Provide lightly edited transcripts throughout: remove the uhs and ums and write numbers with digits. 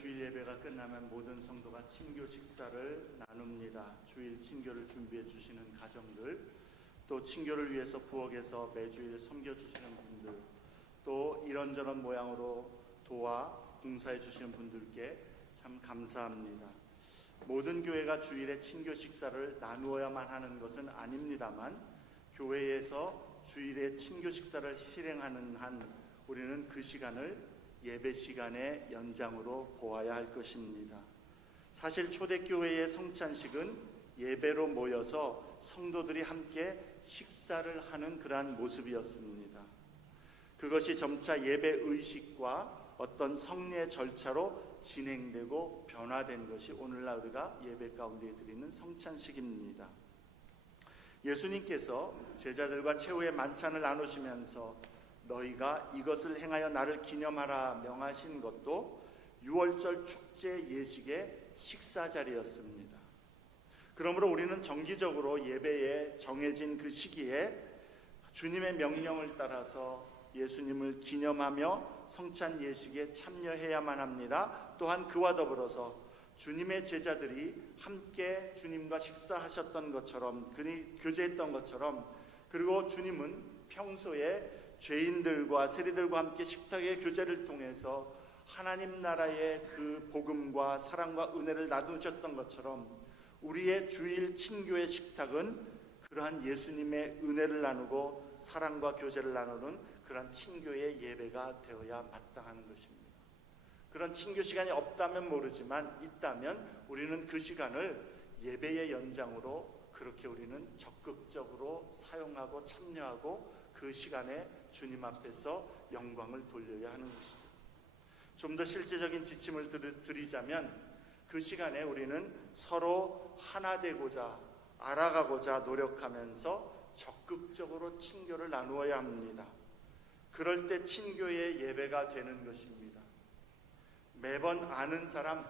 주일 예배가 끝나면 모든 성도가 친교 식사를 나눕니다. 주일 친교를 준비해 주시는 가정들, 또 친교를 위해서 부엌에서 매주일 섬겨 주시는 분들, 또 이런저런 모양으로 도와 봉사해 주시는 분들께 참 감사합니다. 모든 교회가 주일에 친교 식사를 나누어야만 하는 것은 아닙니다만, 교회에서 주일에 친교 식사를 실행하는 한 우리는 그 시간을 예배 시간의 연장으로 보아야 할 것입니다. 사실 초대교회의 성찬식은 예배로 모여서 성도들이 함께 식사를 하는 그러한 모습이었습니다. 그것이 점차 예배 의식과 어떤 성례 절차로 진행되고 변화된 것이 오늘날 우리가 예배 가운데 드리는 성찬식입니다. 예수님께서 제자들과 최후의 만찬을 나누시면서 너희가 이것을 행하여 나를 기념하라 명하신 것도 유월절 축제 예식의 식사 자리였습니다. 그러므로 우리는 정기적으로 예배에 정해진 그 시기에 주님의 명령을 따라서 예수님을 기념하며 성찬 예식에 참여해야만 합니다. 또한 그와 더불어서 주님의 제자들이 함께 주님과 식사하셨던 것처럼, 교제했던 것처럼, 그리고 주님은 평소에 죄인들과 세리들과 함께 식탁의 교제를 통해서 하나님 나라의 그 복음과 사랑과 은혜를 나누셨던 것처럼 우리의 주일 친교의 식탁은 그러한 예수님의 은혜를 나누고 사랑과 교제를 나누는 그러한 친교의 예배가 되어야 마땅한 것입니다. 그런 친교 시간이 없다면 모르지만 있다면 우리는 그 시간을 예배의 연장으로 그렇게 우리는 적극적으로 사용하고 참여하고 그 시간에 주님 앞에서 영광을 돌려야 하는 것이죠. 좀 더 실제적인 지침을 드리자면 그 시간에 우리는 서로 하나 되고자 알아가고자 노력하면서 적극적으로 친교를 나누어야 합니다. 그럴 때 친교의 예배가 되는 것입니다. 매번 아는 사람,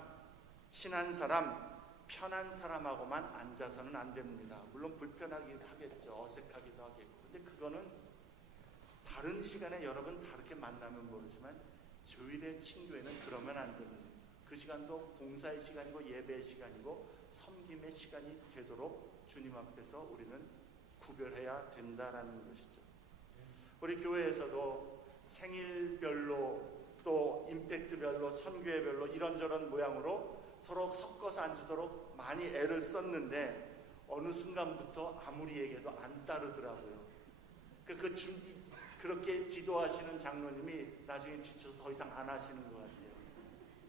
친한 사람, 편한 사람하고만 앉아서는 안 됩니다. 물론 불편하긴 하겠죠. 어색하기도 하겠고. 근데 그거는 다른 시간에 여러분 다르게 만나면 모르지만 주일의 친교회는 그러면 안 됩니다. 그 시간도 봉사의 시간이고 예배의 시간이고 섬김의 시간이 되도록 주님 앞에서 우리는 구별해야 된다라는 것이죠. 우리 교회에서도 생일별로 또 임팩트별로 선교회별로 이런저런 모양으로 서로 섞어서 앉도록 많이 애를 썼는데 어느 순간부터 아무리 얘기해도 안 따르더라고요. 그렇게 지도하시는 장로님이 나중에 지쳐서 더 이상 안 하시는 것 같아요.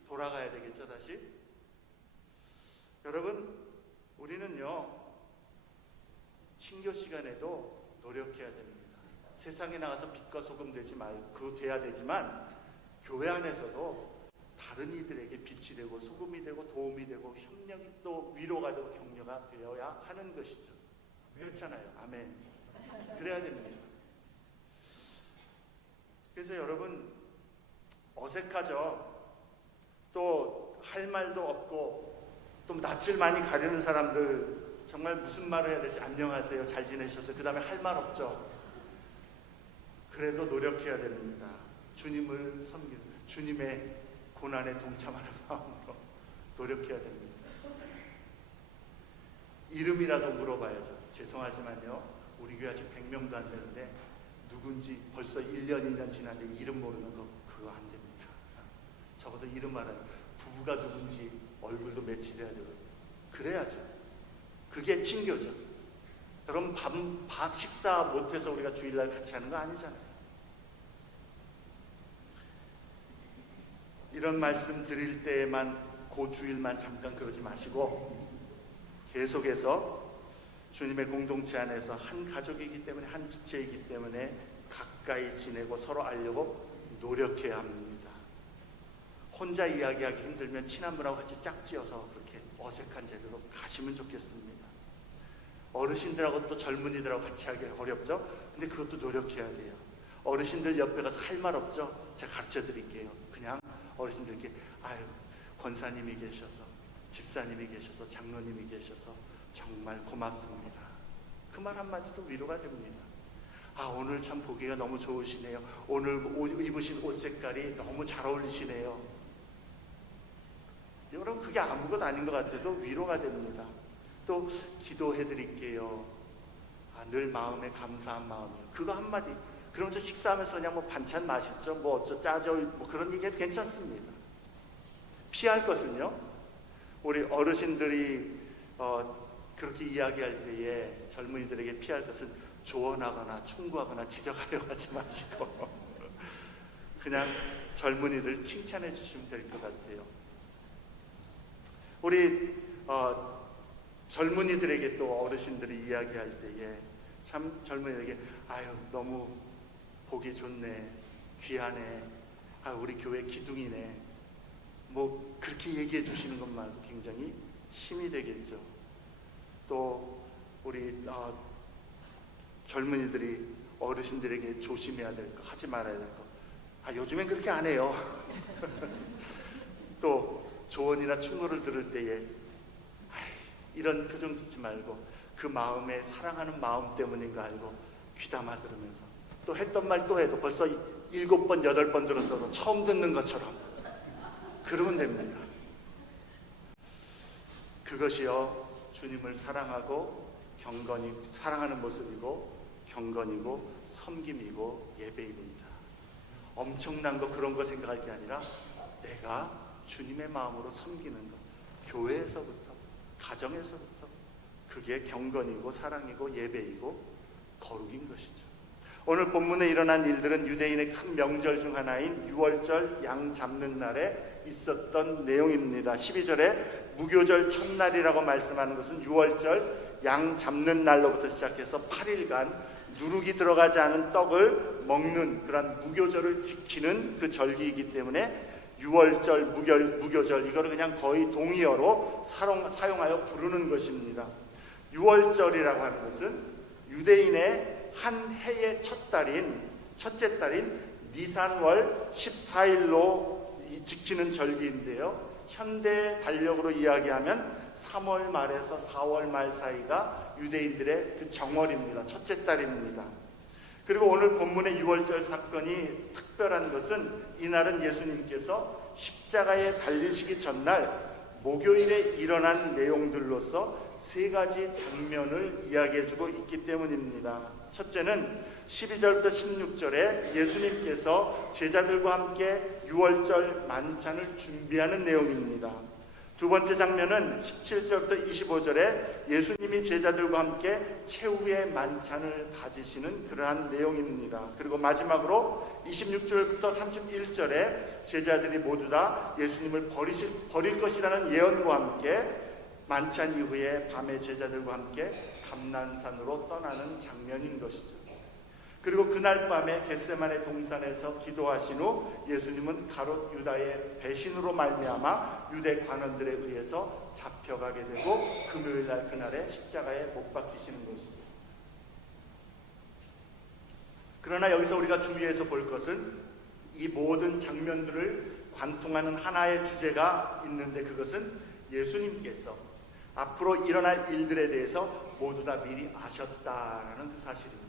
돌아가야 되겠죠, 다시? 여러분, 우리는요, 친교 시간에도 노력해야 됩니다. 세상에 나가서 빛과 소금 되지 말고, 그거 돼야 되지만, 교회 안에서도 다른 이들에게 빛이 되고, 소금이 되고, 도움이 되고, 협력이 또 위로가 되고, 격려가 되어야 하는 것이죠. 그렇잖아요. 아멘. 그래야 됩니다. 그래서 여러분 어색하죠. 또 할 말도 없고 또 낯을 많이 가리는 사람들 정말 무슨 말을 해야 될지 안녕하세요 잘 지내셨어요 그 다음에 할 말 없죠. 그래도 노력해야 됩니다. 주님을 섬기는 주님의 고난에 동참하는 마음으로 노력해야 됩니다. 이름이라도 물어봐야죠. 죄송하지만요 우리 교회 아직 100명도 안 되는데 누군지 벌써 1년, 2년 지났는데 이름 모르는 거 그거 안 됩니다. 적어도 이름 알아요. 부부가 누군지 얼굴도 매치돼야 되거든요. 그래야죠. 그게 친교죠. 여러분 밥 식사 못해서 우리가 주일날 같이 하는 거 아니잖아요. 이런 말씀 드릴 때에만 그 주일만 잠깐 그러지 마시고 계속해서 주님의 공동체 안에서 한 가족이기 때문에 한 지체이기 때문에 가까이 지내고 서로 알려고 노력해야 합니다. 혼자 이야기하기 힘들면 친한 분하고 같이 짝지어서 그렇게 어색한 자리로 가시면 좋겠습니다. 어르신들하고 또 젊은이들하고 같이 하기 어렵죠? 근데 그것도 노력해야 돼요. 어르신들 옆에 가서 할 말 없죠? 제가 가르쳐 드릴게요. 그냥 어르신들께 아유 권사님이 계셔서 집사님이 계셔서 장로님이 계셔서 정말 고맙습니다. 그 말 한마디도 위로가 됩니다. 아 오늘 참 보기가 너무 좋으시네요. 오늘 입으신 옷 색깔이 너무 잘 어울리시네요. 여러분 그게 아무것도 아닌 것 같아도 위로가 됩니다. 또 기도해 드릴게요. 늘 마음에 감사한 마음이요. 그거 한마디. 그러면서 식사하면서 그냥 뭐 반찬 맛있죠, 뭐 어쩌 짜죠, 뭐 그런 얘기해도 괜찮습니다. 피할 것은요, 우리 어르신들이 그렇게 이야기할 때에 젊은이들에게 피할 것은 조언하거나 충고하거나 지적하려고 하지 마시고 그냥 젊은이들 칭찬해 주시면 될 것 같아요. 우리 젊은이들에게 또 어르신들이 이야기할 때에 참 젊은이들에게 아유 너무 보기 좋네, 귀하네, 우리 교회 기둥이네, 뭐 그렇게 얘기해 주시는 것만도 굉장히 힘이 되겠죠. 또 우리 젊은이들이 어르신들에게 조심해야 될 거, 하지 말아야 될 거, 요즘엔 그렇게 안 해요. 또 조언이나 충고를 들을 때에 이런 표정 짓지 말고 그 마음에 사랑하는 마음 때문인가 알고 귀담아 들으면서 또 했던 말 또 해도 벌써 7번 8번 들었어도 처음 듣는 것처럼 그러면 됩니다. 그것이요 주님을 사랑하고 경건히 사랑하는 모습이고 경건이고 섬김이고 예배입니다. 엄청난 거 그런 거 생각할 게 아니라 내가 주님의 마음으로 섬기는 것, 교회에서부터 가정에서부터 그게 경건이고 사랑이고 예배이고 거룩인 것이죠. 오늘 본문에 일어난 일들은 유대인의 큰 명절 중 하나인 유월절 양 잡는 날에 있었던 내용입니다. 12절에 무교절 첫날이라고 말씀하는 것은 유월절 양 잡는 날로부터 시작해서 8일간 누룩이 들어가지 않은 떡을 먹는 그런 무교절을 지키는 그 절기이기 때문에 유월절, 무교절 이거를 그냥 거의 동의어로 사용하여 부르는 것입니다. 유월절이라고 하는 것은 유대인의 한 해의 첫째 달인 니산월 14일로 지키는 절기인데요. 현대 달력으로 이야기하면 3월 말에서 4월 말 사이가 유대인들의 그 정월입니다. 첫째 달입니다. 그리고 오늘 본문의 유월절 사건이 특별한 것은 이날은 예수님께서 십자가에 달리시기 전날 목요일에 일어난 내용들로서 3가지 장면을 이야기해주고 있기 때문입니다. 첫째는 12절부터 16절에 예수님께서 제자들과 함께 유월절 만찬을 준비하는 내용입니다. 두 번째 장면은 17절부터 25절에 예수님이 제자들과 함께 최후의 만찬을 가지시는 그러한 내용입니다. 그리고 마지막으로 26절부터 31절에 제자들이 모두 다 예수님을 버릴 것이라는 예언과 함께 만찬 이후에 밤에 제자들과 함께 감난산으로 떠나는 장면인 것이죠. 그리고 그날 밤에 겟세마네 동산에서 기도하신 후 예수님은 가롯 유다의 배신으로 말미암아 유대 관원들에 의해서 잡혀가게 되고 금요일날 그날에 십자가에 못 박히시는 것이죠. 그러나 여기서 우리가 주의해서 볼 것은 이 모든 장면들을 관통하는 하나의 주제가 있는데 그것은 예수님께서 앞으로 일어날 일들에 대해서 모두 다 미리 아셨다라는 그 사실입니다.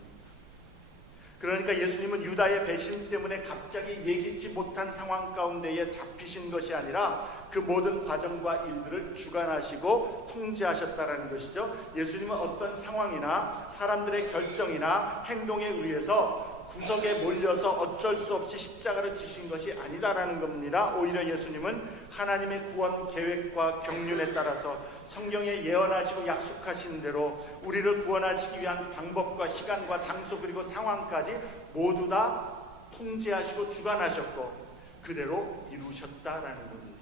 그러니까 예수님은 유다의 배신 때문에 갑자기 예기치 못한 상황 가운데에 잡히신 것이 아니라 그 모든 과정과 일들을 주관하시고 통제하셨다는 것이죠. 예수님은 어떤 상황이나 사람들의 결정이나 행동에 의해서 구석에 몰려서 어쩔 수 없이 십자가를 지신 것이 아니다라는 겁니다. 오히려 예수님은 하나님의 구원 계획과 경륜에 따라서 성경에 예언하시고 약속하신 대로 우리를 구원하시기 위한 방법과 시간과 장소 그리고 상황까지 모두 다 통제하시고 주관하셨고 그대로 이루셨다라는 겁니다.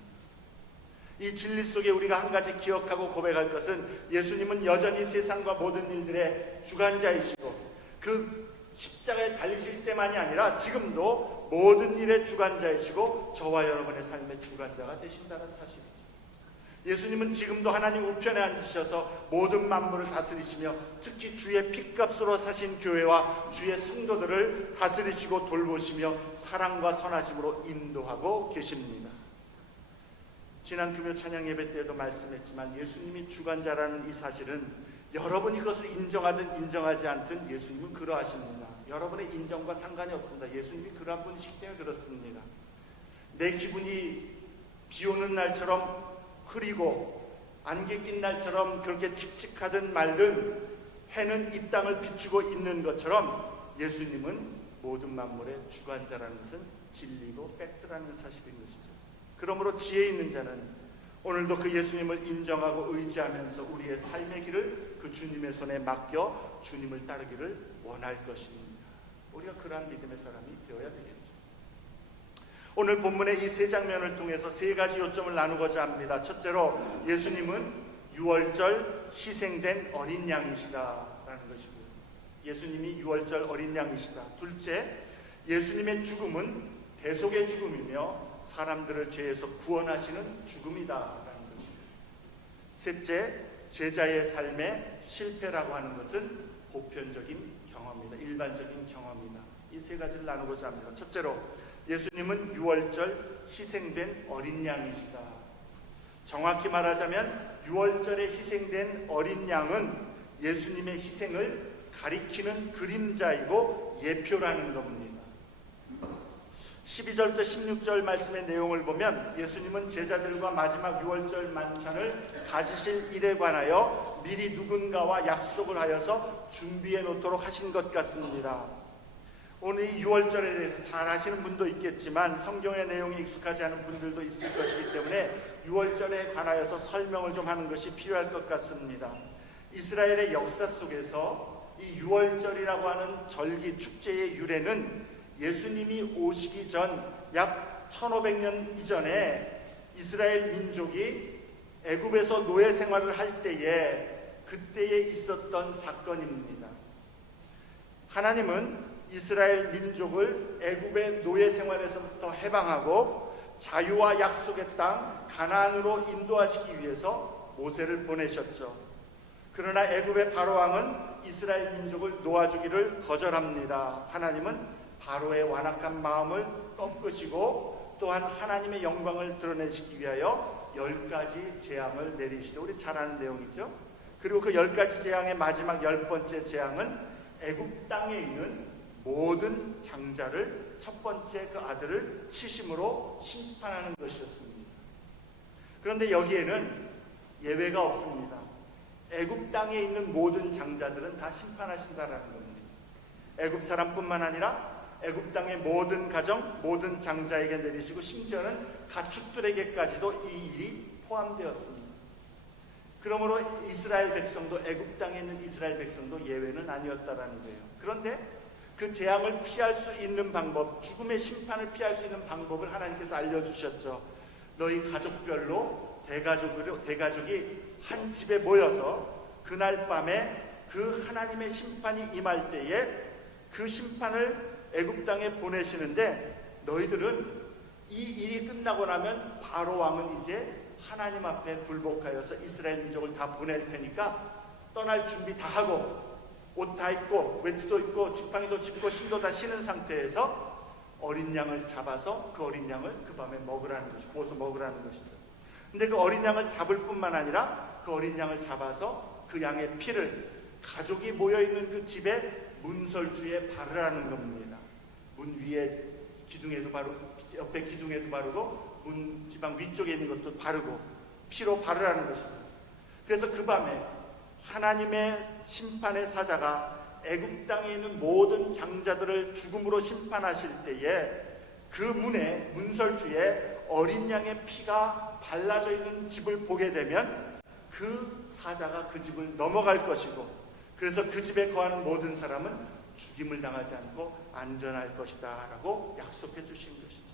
이 진리 속에 우리가 한 가지 기억하고 고백할 것은 예수님은 여전히 세상과 모든 일들의 주관자이시고 그 십자가에 달리실 때만이 아니라 지금도 모든 일의 주관자이시고 저와 여러분의 삶의 주관자가 되신다는 사실이죠. 예수님은 지금도 하나님 우편에 앉으셔서 모든 만물을 다스리시며 특히 주의 핏값으로 사신 교회와 주의 성도들을 다스리시고 돌보시며 사랑과 선하심으로 인도하고 계십니다. 지난 금요 찬양 예배 때에도 말씀했지만 예수님이 주관자라는 이 사실은 여러분이 그것을 인정하든 인정하지 않든 예수님은 그러하십니다. 여러분의 인정과 상관이 없습니다. 예수님이 그러한 분이시기 때문에 그렇습니다. 내 기분이 비 오는 날처럼 흐리고 안개 낀 날처럼 그렇게 칙칙하든 말든 해는 이 땅을 비추고 있는 것처럼 예수님은 모든 만물의 주관자라는 것은 진리고 팩트라는 사실인 것이죠. 그러므로 지혜 있는 자는 오늘도 그 예수님을 인정하고 의지하면서 우리의 삶의 길을 그 주님의 손에 맡겨 주님을 따르기를 원할 것입니다. 우리가 그러한 믿음의 사람이 되어야 되겠죠. 오늘 본문의 이 세 장면을 통해서 세 가지 요점을 나누고자 합니다. 첫째로 예수님은 유월절 희생된 어린 양이시다라는 것이고요. 예수님이 유월절 어린 양이시다. 둘째, 예수님의 죽음은 대속의 죽음이며 사람들을 죄에서 구원하시는 죽음이다라는 것입니다. 셋째, 제자의 삶의 실패라고 하는 것은 보편적인 경험이다. 일반적인 경험이다. 이 세 가지를 나누고자 합니다. 첫째로 예수님은 유월절 희생된 어린 양이시다. 정확히 말하자면 유월절에 희생된 어린 양은 예수님의 희생을 가리키는 그림자이고 예표라는 겁니다. 12절부터 16절 말씀의 내용을 보면 예수님은 제자들과 마지막 유월절 만찬을 가지실 일에 관하여 미리 누군가와 약속을 하여서 준비해 놓도록 하신 것 같습니다. 오늘 이 유월절에 대해서 잘 아시는 분도 있겠지만 성경의 내용이 익숙하지 않은 분들도 있을 것이기 때문에 유월절에 관하여서 설명을 좀 하는 것이 필요할 것 같습니다. 이스라엘의 역사 속에서 이 유월절이라고 하는 절기 축제의 유래는 예수님이 오시기 전 약 1500년 이전에 이스라엘 민족이 애굽에서 노예 생활을 할 때에 그때에 있었던 사건입니다. 하나님은 이스라엘 민족을 애굽의 노예 생활에서부터 해방하고 자유와 약속의 땅 가나안으로 인도하시기 위해서 모세를 보내셨죠. 그러나 애굽의 바로왕은 이스라엘 민족을 놓아주기를 거절합니다. 하나님은 바로의 완악한 마음을 꺾으시고 또한 하나님의 영광을 드러내시기 위하여 10가지 재앙을 내리시죠. 우리 잘 아는 내용이죠. 그리고 그 10가지 재앙의 마지막 10번째 재앙은 애굽 땅에 있는 모든 장자를 첫 번째 그 아들을 치심으로 심판하는 것이었습니다. 그런데 여기에는 예외가 없습니다. 애굽 땅에 있는 모든 장자들은 다 심판하신다라는 겁니다. 애굽 사람뿐만 아니라 애굽 땅의 모든 가정, 모든 장자에게 내리시고 심지어는 가축들에게까지도 이 일이 포함되었습니다. 그러므로 이스라엘 백성도 애굽 땅에 있는 이스라엘 백성도 예외는 아니었다라는 거예요. 그런데 그 재앙을 피할 수 있는 방법, 죽음의 심판을 피할 수 있는 방법을 하나님께서 알려주셨죠. 너희 가족별로 대가족이 한 집에 모여서 그날 밤에 그 하나님의 심판이 임할 때에 그 심판을 애굽 땅에 보내시는데 너희들은 이 일이 끝나고 나면 바로 왕은 이제 하나님 앞에 굴복하여서 이스라엘 민족을 다 보낼 테니까 떠날 준비 다 하고 옷 다 입고 외투도 입고 지팡이도 짚고 신도 다 신은 상태에서 어린 양을 잡아서 그 어린 양을 그 밤에 먹으라는 것이 구워서 먹으라는 것이죠. 근데 그 어린 양을 잡을 뿐만 아니라 그 어린 양을 잡아서 그 양의 피를 가족이 모여있는 그 집에 문설주에 바르라는 겁니다. 문 위에 기둥에도 바르고 옆에 기둥에도 바르고 문 지방 위쪽에 있는 것도 바르고 피로 바르라는 것이죠. 그래서 그 밤에 하나님의 심판의 사자가 애굽 땅에 있는 모든 장자들을 죽음으로 심판하실 때에 그 문에 문설주에 어린 양의 피가 발라져 있는 집을 보게 되면 그 사자가 그 집을 넘어갈 것이고 그래서 그 집에 거하는 모든 사람은 죽임을 당하지 않고 안전할 것이다 라고 약속해 주신 것이죠.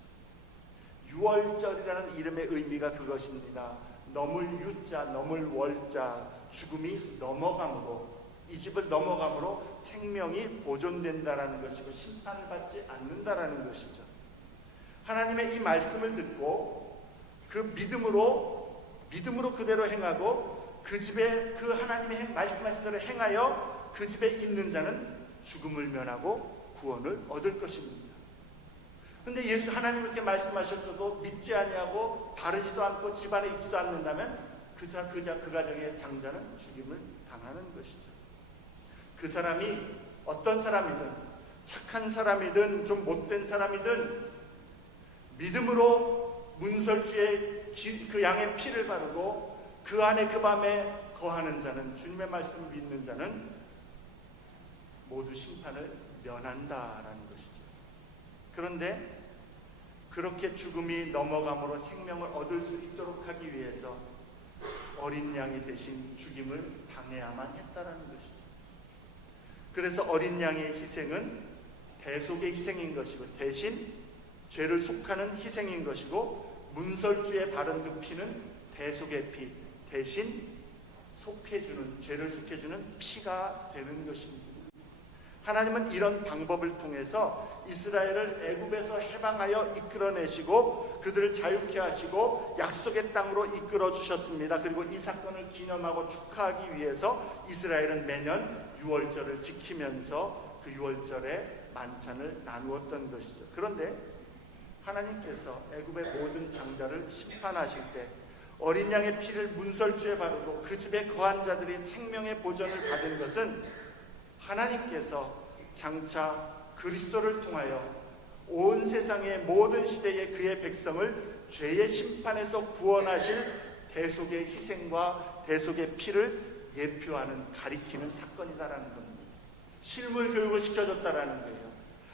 유월절이라는 이름의 의미가 그것입니다. 넘을 유자, 넘을 월자, 죽음이 넘어감으로 이 집을 넘어감으로 생명이 보존된다라는 것이고 심판을 받지 않는다라는 것이죠. 하나님의 이 말씀을 듣고 그 믿음으로 그대로 행하고 그 집에 그 하나님의 말씀하신 대로 행하여 그 집에 있는 자는 죽음을 면하고 구원을 얻을 것입니다. 그런데 하나님 이렇게 말씀하셨어도 믿지 아니하고 바르지도 않고 집안에 있지도 않는다면 그 가정의 장자는 죽임을 당하는 것이죠. 그 사람이 어떤 사람이든 착한 사람이든 좀 못된 사람이든 믿음으로 문설주에 그 양의 피를 바르고 그 안에 그 밤에 거하는 자는, 주님의 말씀을 믿는 자는 모두 심판을 면한다라는 것이죠. 그런데 그렇게 죽음이 넘어감으로 생명을 얻을 수 있도록 하기 위해서 어린 양이 대신 죽임을 당해야만 했다라는 것이죠. 그래서 어린 양의 희생은 대속의 희생인 것이고, 대신 죄를 속하는 희생인 것이고, 문설주에 바른 그 피는 대속의 피, 대신 속해주는, 죄를 속해주는 피가 되는 것입니다. 하나님은 이런 방법을 통해서 이스라엘을 애굽에서 해방하여 이끌어내시고 그들을 자유케 하시고 약속의 땅으로 이끌어 주셨습니다. 그리고 이 사건을 기념하고 축하하기 위해서 이스라엘은 매년 유월절을 지키면서 그 유월절에 만찬을 나누었던 것이죠. 그런데 하나님께서 애굽의 모든 장자를 심판하실 때 어린 양의 피를 문설주에 바르고 그 집에 거한 자들이 생명의 보전을 받은 것은 하나님께서 장차 그리스도를 통하여 온 세상의 모든 시대의 그의 백성을 죄의 심판에서 구원하실 대속의 희생과 대속의 피를 예표하는, 가리키는 사건이다라는 겁니다. 실물 교육을 시켜줬다라는 거예요.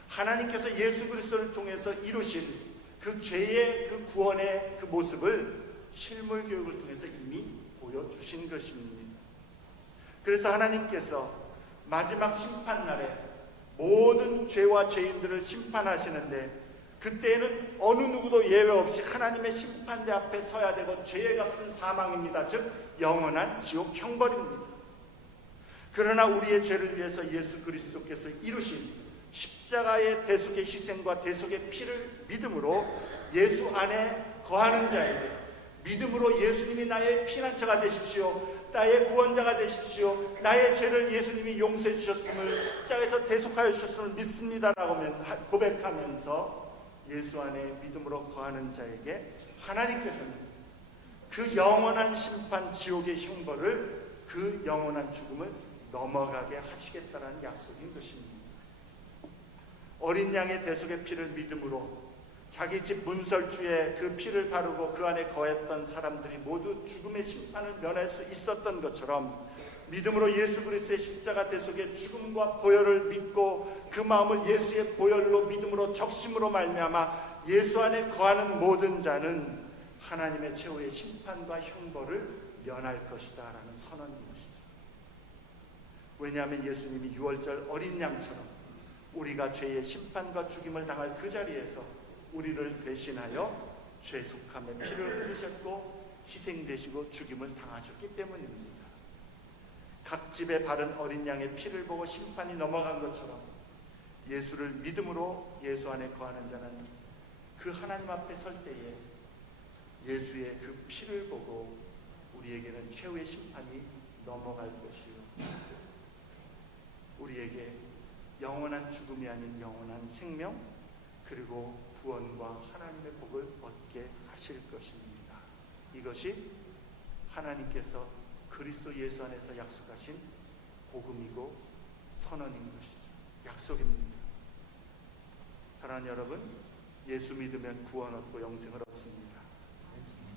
하나님께서 예수 그리스도를 통해서 이루신 그 죄의 그 구원의 그 모습을 실물 교육을 통해서 이미 보여주신 것입니다. 그래서 하나님께서 마지막 심판날에 모든 죄와 죄인들을 심판하시는데, 그때에는 어느 누구도 예외 없이 하나님의 심판대 앞에 서야 되고 죄의 값은 사망입니다. 즉 영원한 지옥 형벌입니다. 그러나 우리의 죄를 위해서 예수 그리스도께서 이루신 십자가의 대속의 희생과 대속의 피를 믿음으로 예수 안에 거하는 자에게, 믿음으로 예수님이 나의 피난처가 되십시오, 나의 구원자가 되십시오, 나의 죄를 예수님이 용서해 주셨음을, 십자가에서 대속하여 주셨음을 믿습니다라고 고백하면서 예수 안에 믿음으로 거하는 자에게 하나님께서는 그 영원한 심판, 지옥의 형벌을, 그 영원한 죽음을 넘어가게 하시겠다라는 약속인 것입니다. 어린 양의 대속의 피를 믿음으로 자기 집 문설주에 그 피를 바르고 그 안에 거했던 사람들이 모두 죽음의 심판을 면할 수 있었던 것처럼, 믿음으로 예수 그리스도의 십자가 대속의 죽음과 보혈을 믿고 그 마음을 예수의 보혈로 믿음으로 적심으로 말미암아 예수 안에 거하는 모든 자는 하나님의 최후의 심판과 형벌을 면할 것이다 라는 선언인 것이죠. 왜냐하면 예수님이 유월절 어린 양처럼 우리가 죄의 심판과 죽임을 당할 그 자리에서 우리를 대신하여 죄 속함의 피를 흘리셨고 희생되시고 죽임을 당하셨기 때문입니다. 각 집에 바른 어린 양의 피를 보고 심판이 넘어간 것처럼 예수를 믿음으로 예수 안에 거하는 자는 그 하나님 앞에 설 때에 예수의 그 피를 보고 우리에게는 최후의 심판이 넘어갈 것이요, 우리에게 영원한 죽음이 아닌 영원한 생명, 그리고 구원과 하나님의 복을 얻게 하실 것입니다. 이것이 하나님께서 그리스도 예수 안에서 약속하신 복음이고 선언인 것이죠. 약속입니다. 사랑하는 여러분, 예수 믿으면 구원 얻고 영생을 얻습니다.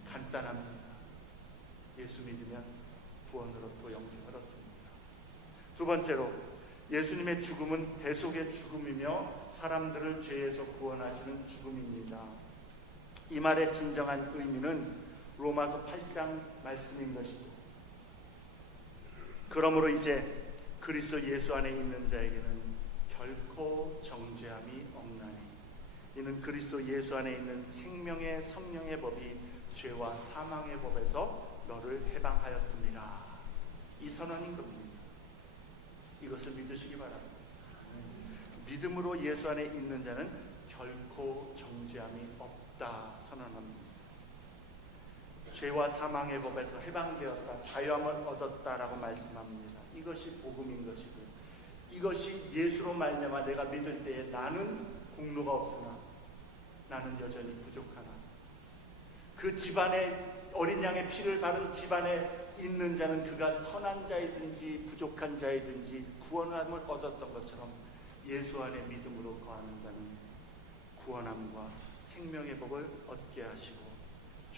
간단합니다. 예수 믿으면 구원을 얻고 영생을 얻습니다. 두 번째로, 예수님의 죽음은 대속의 죽음이며 사람들을 죄에서 구원하시는 죽음입니다. 이 말의 진정한 의미는 로마서 8장 말씀인 것이죠. 그러므로 이제 그리스도 예수 안에 있는 자에게는 결코 정죄함이 없나니, 이는 그리스도 예수 안에 있는 생명의 성령의 법이 죄와 사망의 법에서 너를 해방하였습니다. 이 선언인 겁니다. 이것을 믿으시기 바랍니다. 믿음으로 예수 안에 있는 자는 결코 정죄함이 없다 선언합니다. 죄와 사망의 법에서 해방되었다, 자유함을 얻었다라고 말씀합니다. 이것이 복음인 것이고, 이것이 예수로 말미암아 내가 믿을 때에 나는 공로가 없으나 나는 여전히 부족하나, 그 집안에 어린 양의 피를 바른 집안에 있는 자는 그가 선한 자이든지 부족한 자이든지 구원함을 얻었던 것처럼 예수 안에 믿음으로 거하는 자는 구원함과 생명의 복을 얻게 하시고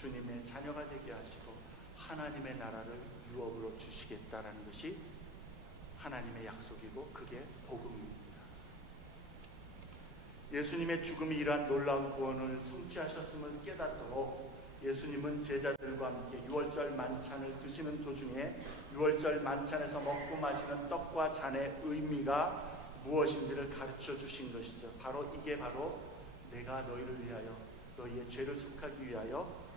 주님의 자녀가 되게 하시고 하나님의 나라를 유업으로 주시겠다라는 것이 하나님의 약속이고 그게 복음입니다. 예수님의 죽음이 이러한 놀라운 구원을 성취하셨음을 깨닫도록 예수님은 제자들과 함께 유월절 만찬을 드시는 도중에 유월절 만찬에서 먹고 마시는 떡과 잔의 의미가 무엇인지를 가르쳐 주신 것이죠. 이게 바로 내가 너희를 위하여 너희의 죄를 속하기 위하여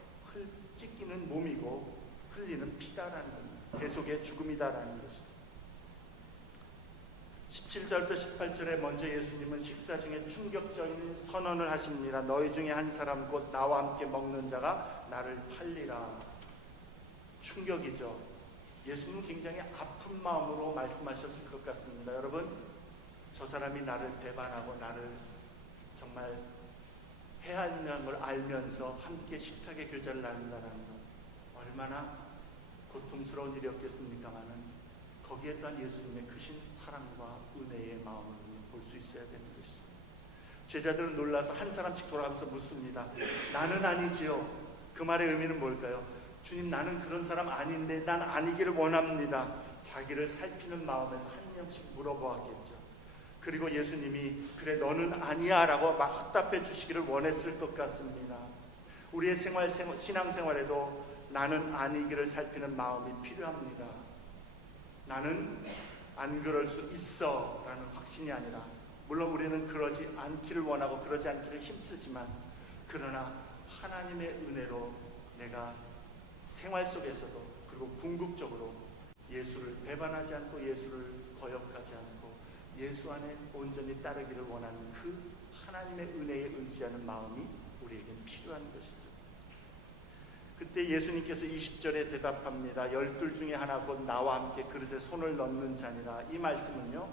찢기는 몸이고 흘리는 피다라는 겁니다. 대속의 죽음이다라는 것이죠. 17절부터 18절에 먼저 예수님은 식사 중에 충격적인 선언을 하십니다. 너희 중에 한 사람 곧 나와 함께 먹는 자가 나를 팔리라. 충격이죠. 예수님은 굉장히 아픈 마음으로 말씀하셨을 것 같습니다. 여러분, 저 사람이 나를 배반하고 나를 정말 해하는 걸 알면서 함께 식탁의 교제를 나눈다는 것, 얼마나 고통스러운 일이었겠습니까마는 거기에 또한 예수님의 크신 사랑과 은혜의 마음을 볼 수 있어야 되는 것이죠. 제자들은 놀라서 한 사람씩 돌아가면서 묻습니다. 나는 아니지요. 그 말의 의미는 뭘까요? 주님, 나는 그런 사람 아닌데 난 아니기를 원합니다. 자기를 살피는 마음에서 한 명씩 물어보았겠죠. 그리고 예수님이 그래 너는 아니야 라고 막 확답해 주시기를 원했을 것 같습니다. 우리의 신앙생활에도 나는 아니기를 살피는 마음이 필요합니다. 나는 안 그럴 수 있어 라는 확신이 아니라, 물론 우리는 그러지 않기를 원하고 그러지 않기를 힘쓰지만, 그러나 하나님의 은혜로 내가 생활 속에서도 그리고 궁극적으로 예수를 배반하지 않고 예수를 거역하지 않고 예수 안에 온전히 따르기를 원하는 그 하나님의 은혜에 의지하는 마음이 우리에겐 필요한 것이죠. 그때 예수님께서 20절에 대답합니다. 12 중에 하나 곧 나와 함께 그릇에 손을 넣는 자니라. 이 말씀은요,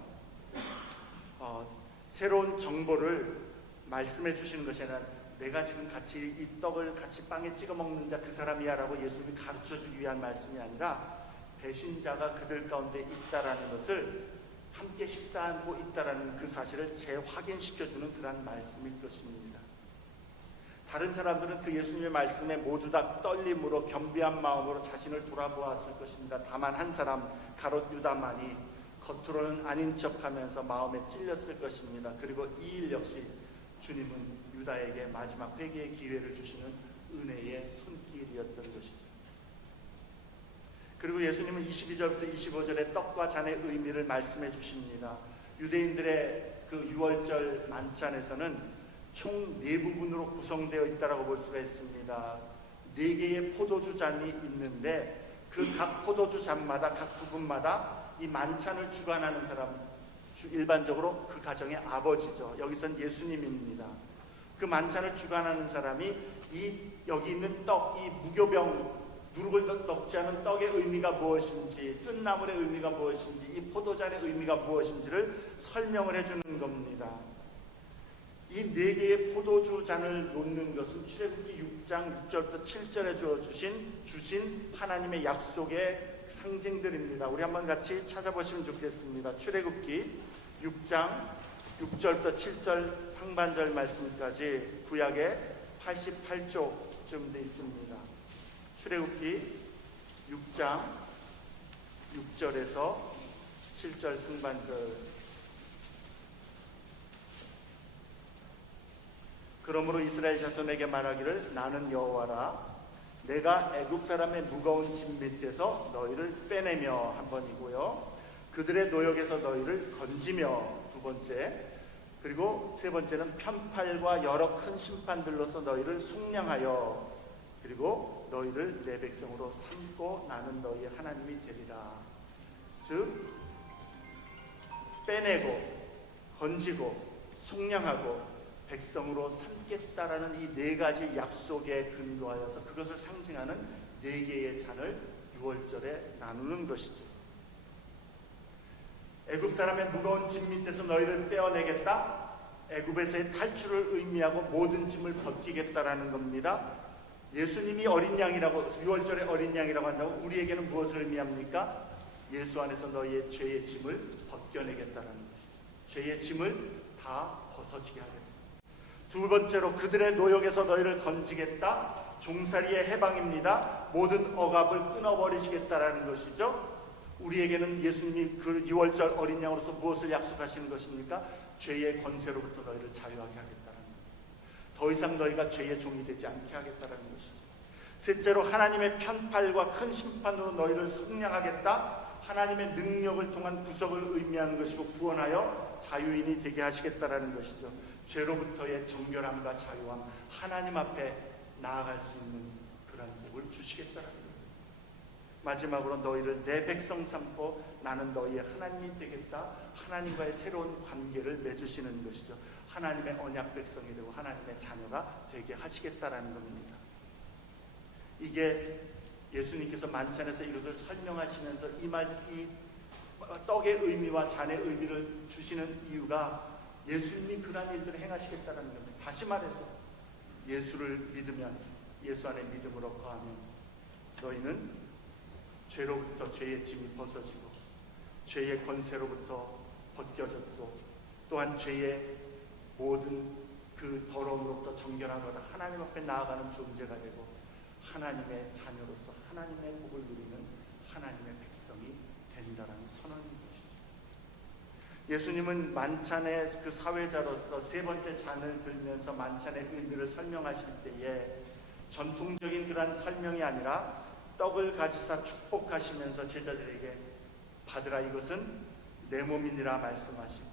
새로운 정보를 말씀해 주시는 것이 아니라 내가 지금 같이 이 떡을 같이 빵에 찍어 먹는 자 그 사람이야 라고 예수님이 가르쳐 주기 위한 말씀이 아니라 배신자가 그들 가운데 있다라는 것을, 함께 식사하고 있다라는 그 사실을 재확인시켜주는 그런 말씀일 것입니다. 다른 사람들은 그 예수님의 말씀에 모두 다 떨림으로 겸비한 마음으로 자신을 돌아보았을 것입니다. 다만 한 사람 가롯 유다만이 겉으로는 아닌 척하면서 마음에 찔렸을 것입니다. 그리고 이 일 역시 주님은 유다에게 마지막 회개의 기회를 주시는 은혜의 손길이었던 것이죠. 그리고 예수님은 22절부터 25절에 떡과 잔의 의미를 말씀해 주십니다. 유대인들의 그 유월절 만찬에서는 총 4부분으로 구성되어 있다고 볼 수가 있습니다. 4개의 포도주 잔이 있는데 그 각 포도주 잔마다 각 부분마다 이 만찬을 주관하는 사람, 일반적으로 그 가정의 아버지죠. 여기선 예수님입니다. 그 만찬을 주관하는 사람이 여기 있는 떡, 이 무교병, 누룩을 넣지 않은 떡의 의미가 무엇인지, 쓴 나물의 의미가 무엇인지, 이 포도잔의 의미가 무엇인지를 설명을 해주는 겁니다. 이 4개의 포도주 잔을 놓는 것은 출애굽기 6장 6절부터 7절에 주신 하나님의 약속의 상징들입니다. 우리 한번 같이 찾아보시면 좋겠습니다. 출애굽기 6장 6절부터 7절 상반절 말씀까지 구약의 88쪽쯤 되어 있습니다. 출애굽기 6장 6절에서 7절 상반절. 그러므로 이스라엘 자손에게 말하기를 나는 여호와라. 내가 애굽 사람의 무거운 짐 밑에서 너희를 빼내며 한 번이고요. 그들의 노역에서 너희를 건지며 두 번째. 그리고 세 번째는 편팔과 여러 큰 심판들로서 너희를 속량하여 그리고 너희를 내 백성으로 삼고 나는 너희의 하나님이 되리라. 즉 빼내고 건지고 속량하고 백성으로 삼겠다라는 이 4가지 약속에 근거하여서 그것을 상징하는 4개의 잔을 유월절에 나누는 것이죠. 애굽 사람의 무거운 짐 밑에서 너희를 떼어내겠다. 애굽에서의 탈출을 의미하고 모든 짐을 벗기겠다라는 겁니다. 예수님이 어린 양이라고, 유월절의 어린 양이라고 한다고 우리에게는 무엇을 의미합니까? 예수 안에서 너희의 죄의 짐을 벗겨내겠다라는 것이죠. 죄의 짐을 다 벗어지게 하겠다. 두 번째로 그들의 노역에서 너희를 건지겠다. 종살이의 해방입니다. 모든 억압을 끊어버리시겠다라는 것이죠. 우리에게는 예수님이 그 유월절 어린 양으로서 무엇을 약속하시는 것입니까? 죄의 권세로부터 너희를 자유하게 하겠다는 것. 더 이상 너희가 죄의 종이 되지 않게 하겠다는 것이죠. 셋째로 하나님의 편팔과 큰 심판으로 너희를 속량하겠다. 하나님의 능력을 통한 구속을 의미하는 것이고 구원하여 자유인이 되게 하시겠다라는 것이죠. 죄로부터의 정결함과 자유함, 하나님 앞에 나아갈 수 있는 그런 복을 주시겠다라는 거예요. 마지막으로 너희를 내 백성 삼고 나는 너희의 하나님이 되겠다. 하나님과의 새로운 관계를 맺으시는 것이죠. 하나님의 언약 백성이 되고 하나님의 자녀가 되게 하시겠다라는 겁니다. 이게 예수님께서 만찬에서 이것을 설명하시면서 이 떡의 의미와 잔의 의미를 주시는 이유가 예수님이 그러한 일들을 행하시겠다는 겁니다. 다시 말해서 예수를 믿으면, 예수 안에 믿음으로 거하면 너희는 죄로부터 죄의 짐이 벗어지고 죄의 권세로부터 벗겨졌고 또한 죄의 모든 그 더러움으로부터 정결하거나 하나님 앞에 나아가는 존재가 되고 하나님의 자녀로서 하나님의 복을 누리는 하나님의 백성이 된다는 선언인 것이죠. 예수님은 만찬의 그 사회자로서 세 번째 잔을 들면서 만찬의 의미를 설명하실 때에 전통적인 그러한 설명이 아니라 떡을 가지사 축복하시면서 제자들에게 받으라, 이것은 내 몸이니라 말씀하시고,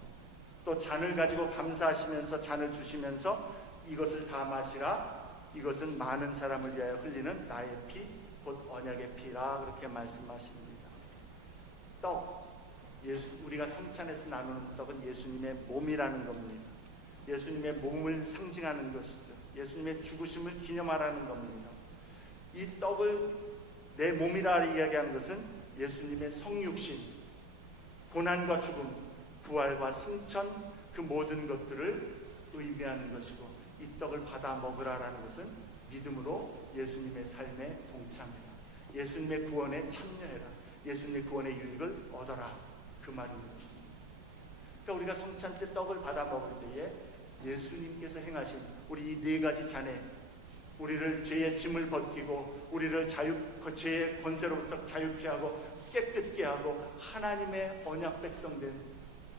또 잔을 가지고 감사하시면서 잔을 주시면서 이것을 다 마시라, 이것은 많은 사람을 위하여 흘리는 나의 피, 곧 언약의 피라, 그렇게 말씀하십니다. 떡, 우리가 성찬에서 나누는 떡은 예수님의 몸이라는 겁니다. 예수님의 몸을 상징하는 것이죠. 예수님의 죽으심을 기념하라는 겁니다. 이 떡을 내 몸이라 이야기하는 것은 예수님의 성육신, 고난과 죽음, 부활과 승천, 그 모든 것들을 의미하는 것이고, 이 떡을 받아 먹으라라는 것은 믿음으로 예수님의 삶에 동참해라, 예수님의 구원에 참여해라, 예수님의 구원의 유익을 얻어라, 그 말인 것이죠. 그러니까 우리가 성찬 때 떡을 받아 먹을 때에 예수님께서 행하신 우리 이 네 가지 잔에 우리를 죄의 짐을 벗기고 우리를 죄의 권세로부터 자유케 하고 깨끗게 하고 하나님의 언약 백성된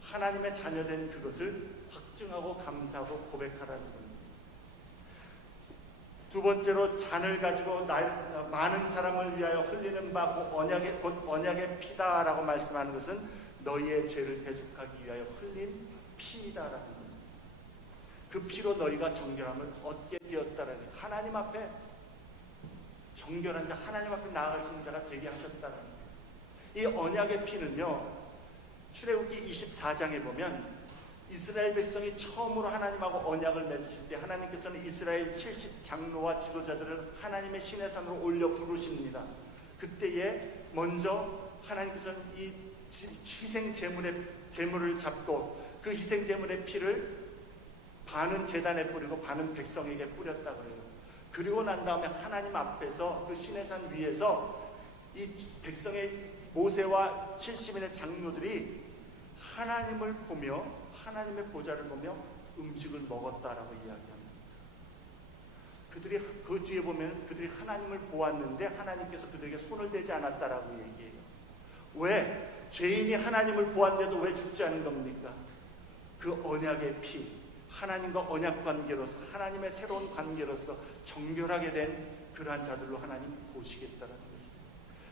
하나님의 자녀된 그것을 확증하고 감사하고 고백하라는 겁니다. 두 번째로 잔을 가지고 많은 사람을 위하여 흘리는 바 곧 언약의 피다라고 말씀하는 것은 너희의 죄를 대속하기 위하여 흘린 피이다라는 겁니다. 그 피로 너희가 정결함을 얻게 되었다라는, 하나님 앞에 정결한 자, 하나님 앞에 나아갈 수 있는 자가 되게 하셨다라는 거예요. 이 언약의 피는요, 출애굽기 24장에 보면 이스라엘 백성이 처음으로 하나님하고 언약을 맺으실 때 하나님께서는 이스라엘 70 장로와 지도자들을 하나님의 시내산으로 올려 부르십니다. 그때에 먼저 하나님께서는 이 희생 제물을 잡고 그 희생 제물의 피를 반은 제단에 뿌리고 반은 백성에게 뿌렸다 그래요. 그리고 난 다음에 하나님 앞에서 그 시내산 위에서 이 백성의 모세와 70인의 장로들이 하나님을 보며 하나님의 보좌를 보며 음식을 먹었다라고 이야기합니다. 그들이 그 뒤에 보면 그들이 하나님을 보았는데 하나님께서 그들에게 손을 대지 않았다라고 얘기해요. 왜? 죄인이 하나님을 보았는데도 왜 죽지 않은 겁니까? 그 언약의 피, 하나님과 언약 관계로서 하나님의 새로운 관계로서 정결하게 된 그러한 자들로 하나님 보시겠다는 것이죠.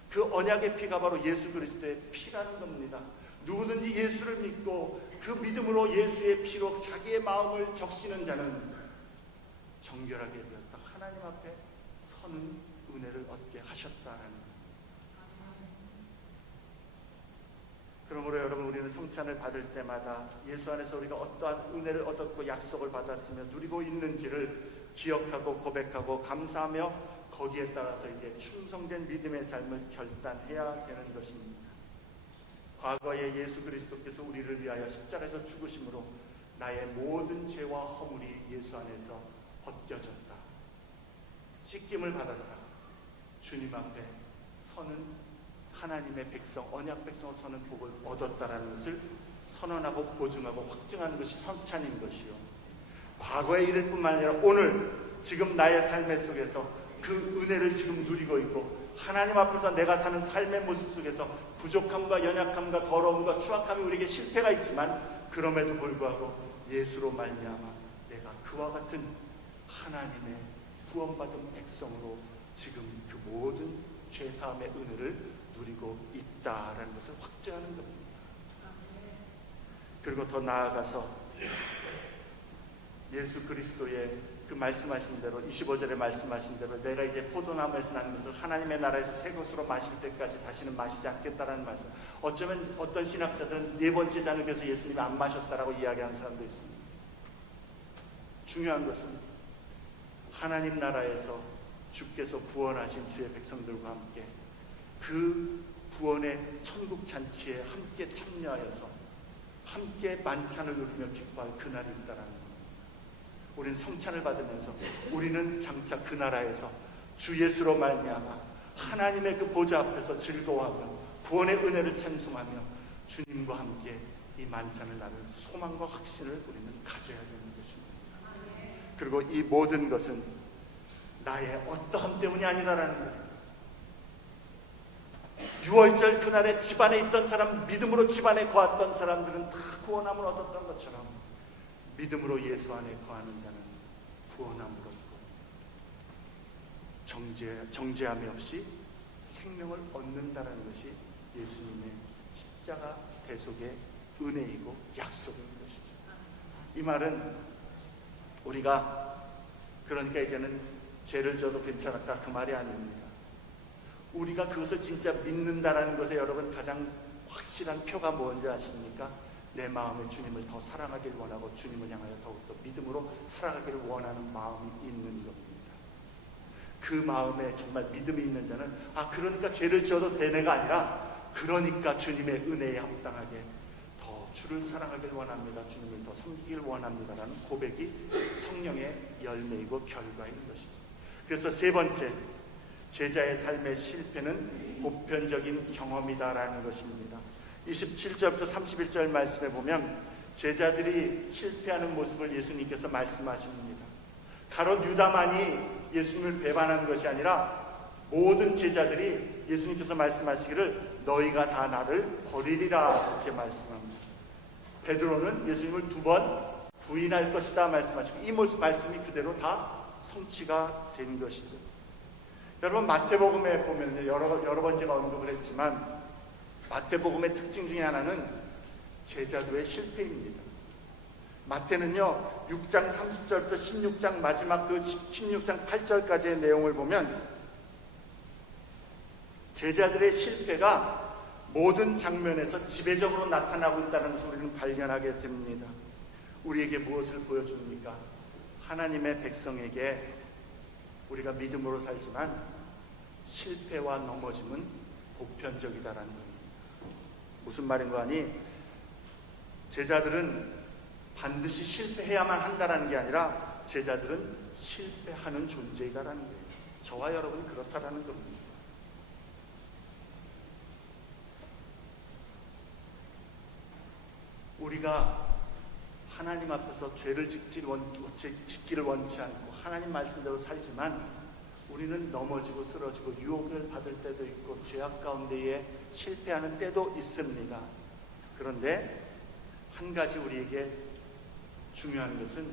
그 언약의 피가 바로 예수 그리스도의 피라는 겁니다. 누구든지 예수를 믿고 그 믿음으로 예수의 피로 자기의 마음을 적시는 자는 정결하게 되었다, 하나님 앞에 서는 은혜를 얻게 하셨다라는 거예요. 그러므로 여러분, 우리는 성찬을 받을 때마다 예수 안에서 우리가 어떠한 은혜를 얻었고 약속을 받았으며 누리고 있는지를 기억하고 고백하고 감사하며 거기에 따라서 이제 충성된 믿음의 삶을 결단해야 되는 것입니다. 과거에 예수 그리스도께서 우리를 위하여 십자가에서 죽으심으로 나의 모든 죄와 허물이 예수 안에서 벗겨졌다, 씻김을 받았다, 주님 앞에 서는 하나님의 백성, 언약 백성으로 서는 복을 얻었다라는 것을 선언하고 보증하고 확증하는 것이 성찬인 것이요, 과거의 일일 뿐만 아니라 오늘 지금 나의 삶의 속에서 그 은혜를 지금 누리고 있고, 하나님 앞에서 내가 사는 삶의 모습 속에서 부족함과 연약함과 더러움과 추악함이 우리에게 실패가 있지만, 그럼에도 불구하고 예수로 말미암아 내가 그와 같은 하나님의 구원받은 백성으로 지금 그 모든 죄사함의 은혜를 누리고 있다라는 것을 확증하는 겁니다. 그리고 더 나아가서 예수 그리스도의 그 말씀하신 대로, 25절에 말씀하신 대로 내가 이제 포도나무에서 난 것을 하나님의 나라에서 새 것으로 마실 때까지 다시는 마시지 않겠다라는 말씀. 어쩌면 어떤 신학자들은 네 번째 잔을 그래서 예수님이 안 마셨다라고 이야기하는 사람도 있습니다. 중요한 것은 하나님 나라에서 주께서 구원하신 주의 백성들과 함께 그 구원의 천국 잔치에 함께 참여하여서 함께 만찬을 누리며 기뻐할 그날이 있다라는 겁니다. 우리는 성찬을 받으면서 우리는 장차 그 나라에서 주 예수로 말미암아 하나님의 그 보좌 앞에서 즐거워하며 구원의 은혜를 찬송하며 주님과 함께 이 만찬을 나눌 소망과 확신을 우리는 가져야 되는 것입니다. 그리고 이 모든 것은 나의 어떠함 때문이 아니다라는 거예요. 6월절 그날에 집안에 있던 사람, 믿음으로 집안에 거했던 사람들은 다 구원함을 얻었던 것처럼 믿음으로 예수 안에 거하는 자는 구원함을 얻고 정죄함이 없이 생명을 얻는다는 것이 예수님의 십자가 대속의 은혜이고 약속인 것이죠. 이 말은 우리가 그러니까 이제는 죄를 져도 괜찮았다, 그 말이 아닙니다. 우리가 그것을 진짜 믿는다라는 것에 여러분 가장 확실한 표가 뭔지 아십니까? 내 마음에 주님을 더 사랑하길 원하고 주님을 향하여 더욱더 믿음으로 살아가기를 원하는 마음이 있는 겁니다. 그 마음에 정말 믿음이 있는 자는 그러니까 죄를 지어도 되네가 아니라 그러니까 주님의 은혜에 합당하게 더 주를 사랑하길 원합니다, 주님을 더 섬기길 원합니다라는 고백이 성령의 열매이고 결과인 것이죠. 그래서 세 번째, 제자의 삶의 실패는 보편적인 경험이다라는 것입니다. 27절부터 31절 말씀에 보면 제자들이 실패하는 모습을 예수님께서 말씀하십니다. 가롯 유다만이 예수님을 배반하는 것이 아니라 모든 제자들이 예수님께서 말씀하시기를 너희가 다 나를 버리리라 이렇게 말씀합니다. 베드로는 예수님을 2번 부인할 것이다 말씀하시고 이 말씀이 그대로 다 성취가 된 것이죠. 여러분 마태복음에 보면 여러 번 제가 언급을 했지만 마태복음의 특징 중에 하나는 제자도의 실패입니다. 마태는요 6장 30절부터 16장 마지막 그 16장 8절까지의 내용을 보면 제자들의 실패가 모든 장면에서 지배적으로 나타나고 있다는 것을 우리는 발견하게 됩니다. 우리에게 무엇을 보여줍니까? 하나님의 백성에게 우리가 믿음으로 살지만 실패와 넘어짐은 보편적이다라는 겁니다. 무슨 말인가 하니 제자들은 반드시 실패해야만 한다는 게 아니라 제자들은 실패하는 존재이다라는 거예요. 저와 여러분이 그렇다라는 겁니다. 우리가 하나님 앞에서 죄를 짓기를 원치 않고 하나님 말씀대로 살지만 우리는 넘어지고 쓰러지고 유혹을 받을 때도 있고 죄악 가운데에 실패하는 때도 있습니다. 그런데 한 가지 우리에게 중요한 것은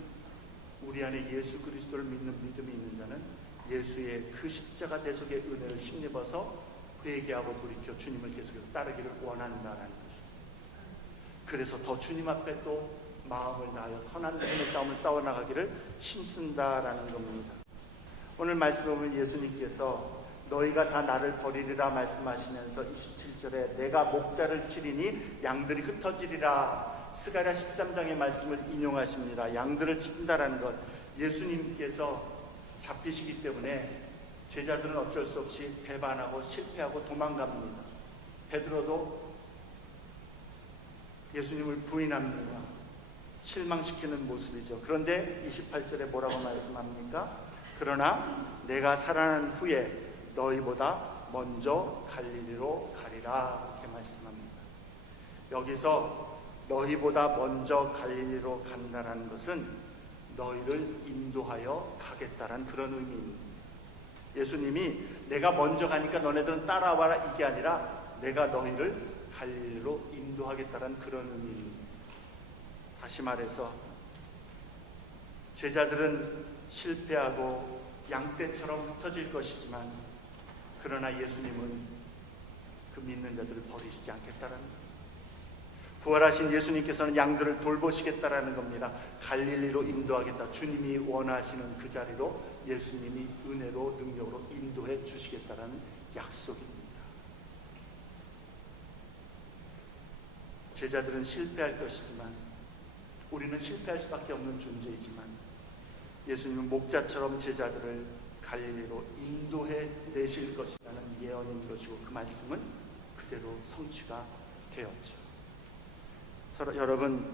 우리 안에 예수 그리스도를 믿는 믿음이 있는 자는 예수의 그 십자가 대속의 은혜를 힘입어서 회개하고 돌이켜 주님을 계속해서 따르기를 원한다는 것이죠. 그래서 더 주님 앞에 또 마음을 다하여 선한 믿음의 싸움을 싸워나가기를 힘쓴다라는 겁니다. 오늘 말씀에 보면 예수님께서 너희가 다 나를 버리리라 말씀하시면서 27절에 내가 목자를 치리니 양들이 흩어지리라 스가랴 13장의 말씀을 인용하십니다. 양들을 친다라는 것, 예수님께서 잡히시기 때문에 제자들은 어쩔 수 없이 배반하고 실패하고 도망갑니다. 베드로도 예수님을 부인합니다. 실망시키는 모습이죠. 그런데 28절에 뭐라고 말씀합니까? 그러나 내가 살아난 후에 너희보다 먼저 갈릴리로 가리라 이렇게 말씀합니다. 여기서 너희보다 먼저 갈릴리로 간다는 것은 너희를 인도하여 가겠다는 그런 의미입니다. 예수님이 내가 먼저 가니까 너네들은 따라와라 이게 아니라 내가 너희를 갈릴리로 인도하겠다는 그런 의미입니다. 다시 말해서 제자들은 실패하고 양떼처럼 흩어질 것이지만 그러나 예수님은 그 믿는 자들을 버리시지 않겠다라는 겁니다. 부활하신 예수님께서는 양들을 돌보시겠다라는 겁니다. 갈릴리로 인도하겠다. 주님이 원하시는 그 자리로 예수님이 은혜로 능력으로 인도해 주시겠다라는 약속입니다. 제자들은 실패할 것이지만 우리는 실패할 수밖에 없는 존재이지만 예수님은 목자처럼 제자들을 갈릴리로 인도해 내실 것이라는 예언인 것이고 그 말씀은 그대로 성취가 되었죠. 여러분,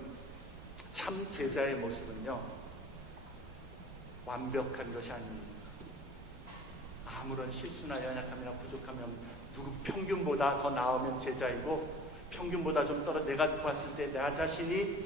참 제자의 모습은요 완벽한 것이 아닙니다. 아무런 실수나 연약함이나 부족함이 없는 누구 평균보다 더 나으면 제자이고 평균보다 좀 떨어 내가 봤을 때 나 자신이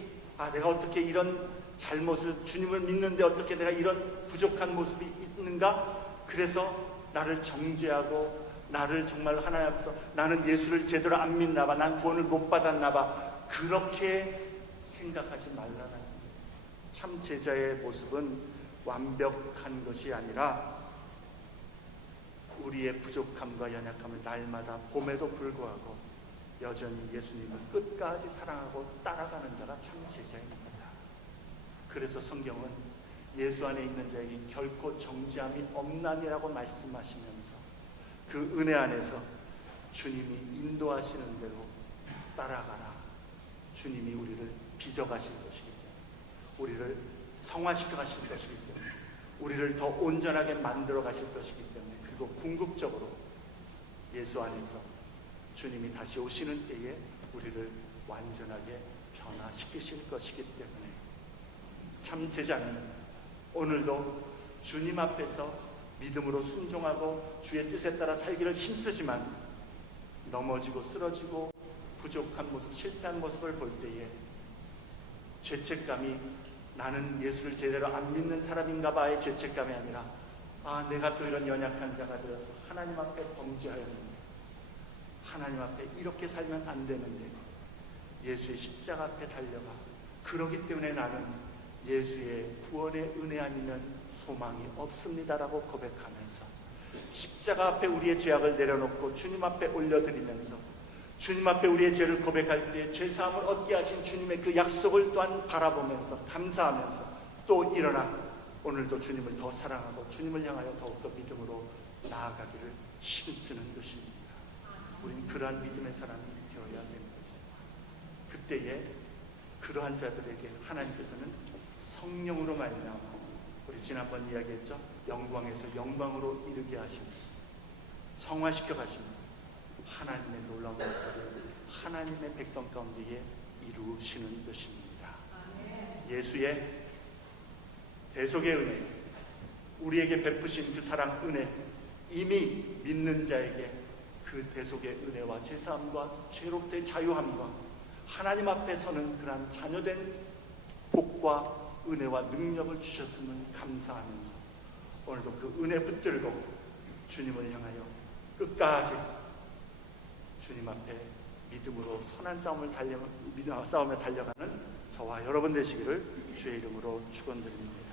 내가 어떻게 이런 잘못을 주님을 믿는데 어떻게 내가 이런 부족한 모습이 있는가? 그래서 나를 정죄하고 나를 정말 하나님 앞에서 나는 예수를 제대로 안 믿나 봐. 난 구원을 못 받았나 봐. 그렇게 생각하지 말라는 참 제자의 모습은 완벽한 것이 아니라 우리의 부족함과 연약함을 날마다 봄에도 불구하고 여전히 예수님을 끝까지 사랑하고 따라가는 자가 참 제자입니다. 그래서 성경은 예수 안에 있는 자에게 결코 정죄함이 없나니라고 말씀하시면서 그 은혜 안에서 주님이 인도하시는 대로 따라가라. 주님이 우리를 빚어가실 것이기 때문에 우리를 성화시켜 가실 것이기 때문에 우리를 더 온전하게 만들어 가실 것이기 때문에 그리고 궁극적으로 예수 안에서 주님이 다시 오시는 때에 우리를 완전하게 변화시키실 것이기 때문에 참 제자는 오늘도 주님 앞에서 믿음으로 순종하고 주의 뜻에 따라 살기를 힘쓰지만 넘어지고 쓰러지고 부족한 모습, 실패한 모습을 볼 때에 죄책감이 나는 예수를 제대로 안 믿는 사람인가 봐의 죄책감이 아니라 내가 또 이런 연약한 자가 되어서 하나님 앞에 범죄하였는데 하나님 앞에 이렇게 살면 안 되는데 예수의 십자가 앞에 달려가 그러기 때문에 나는 예수의 구원의 은혜 아니면 소망이 없습니다라고 고백하면서 십자가 앞에 우리의 죄악을 내려놓고 주님 앞에 올려드리면서 주님 앞에 우리의 죄를 고백할 때 죄사함을 얻게 하신 주님의 그 약속을 또한 바라보면서 감사하면서 또 일어나 오늘도 주님을 더 사랑하고 주님을 향하여 더욱더 믿음으로 나아가기를 힘쓰는 것입니다. 우리는 그러한 믿음의 사람이 되어야 되는 것입니다. 그때에 그러한 자들에게 하나님께서는 성령으로 말미암아 우리 지난번 이야기했죠. 영광에서 영광으로 이르게 하시고 성화시켜 가시고 하나님의 놀라운 역사를 하나님의 백성 가운데에 이루시는 것입니다. 예수의 대속의 은혜, 우리에게 베푸신 그 사랑 은혜, 이미 믿는 자에게 그 대속의 은혜와 죄사함과 죄로부터의 자유함과 하나님 앞에 서는 그러한 자녀된 복과 은혜와 능력을 주셨음을 감사하면서 오늘도 그 은혜 붙들고 주님을 향하여 끝까지 주님 앞에 믿음으로 선한 싸움에 달려가는 저와 여러분 되시기를 주의 이름으로 축원드립니다.